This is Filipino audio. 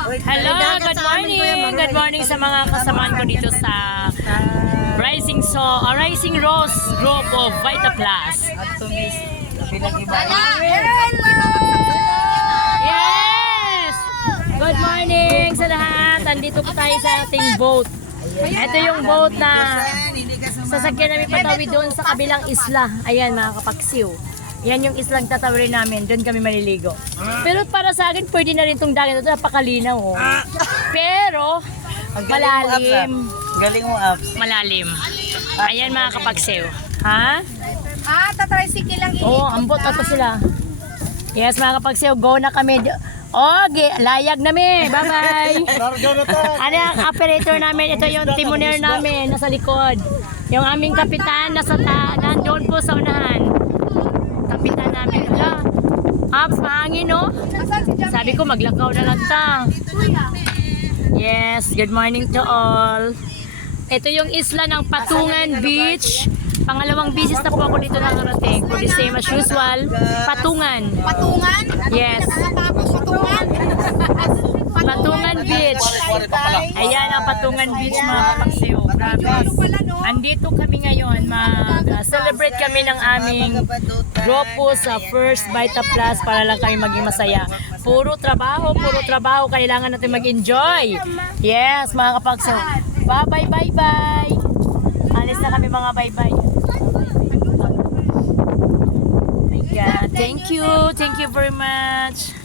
Hello, good morning. Good morning sa mga kasamaan ko dito sa Rising Rose Group of Vita Plus. Yes! Good morning sa lahat. Andito po tayo sa ating boat. Ito yung boat na sasakyan namin patawid doon sa kabilang isla. Ayan mga kapaksiw. Yan yung islang tatawirin namin. Doon kami maliligo. Pero para sa akin, pwede na rin itong dagat. Ito napakalinaw. Oh. Pero, malalim. Galing mo, Abs. Malalim. Ayan mga kapagsew. Ha? Tatricycle lang Oo, ambot ato sila. Yes mga kapagsew, go na kami. Layag namin. Bye-bye. Ano ang operator namin? Ito yung timoner namin. Nasa likod. Yung aming kapitan, nandun po sa unahan. Kapitan namin. Abs, mahangin, no? Sabi ko, maglakaw na lang ta. Yes, good morning to all. Ito yung isla ng Patungan Beach. Pangalawang bisis na po ako dito nakarating. For the same as usual, Patungan. Patungan? Yes. Patungan? Patungan Beach. Ayan ang Patungan Beach mga kapagsew. Grabe. Andito kami ngayon. Mag-celebrate kami ng aming grupo sa First Vita Plus para lang kami maging masaya. Puro trabaho. Kailangan natin mag-enjoy. Yes, mga kapagsew. Bye-bye. Alis na kami mga bye-bye. Thank you very much.